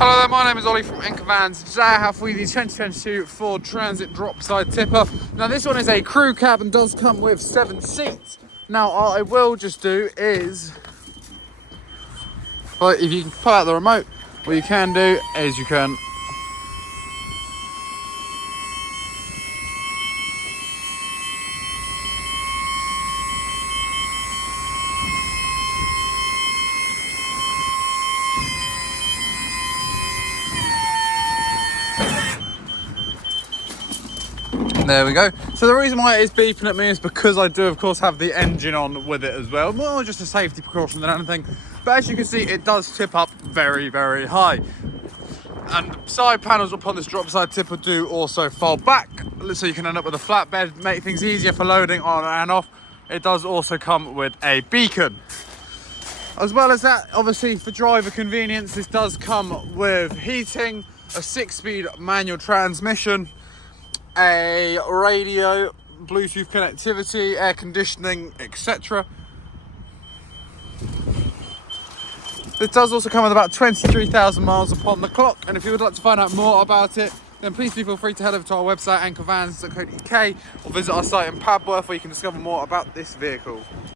Hello there, my name is Ollie from Anchor Vans. Today I have for you the 2022 Ford Transit drop side tipper. Now this one is a crew cab and does come with 7 seats. Now what I will just do is, well, if you can pull out the remote, what you can do is you can there we go. So the reason why it is beeping at me is because I do of course have the engine on with it as well. More just a safety precaution than anything. But as you can see, it does tip up very, very high. And side panels upon this drop side tipper do also fold back, so you can end up with a flatbed, make things easier for loading on and off. It does also come with a beacon. As well as that, obviously for driver convenience, this does come with heating, a 6-speed manual transmission, a radio, Bluetooth connectivity, air conditioning, etc. It does also come with about 23,000 miles upon the clock, and if you would like to find out more about it, then please do feel free to head over to our website anchorvans.co.uk or visit our site in Padworth where you can discover more about this vehicle.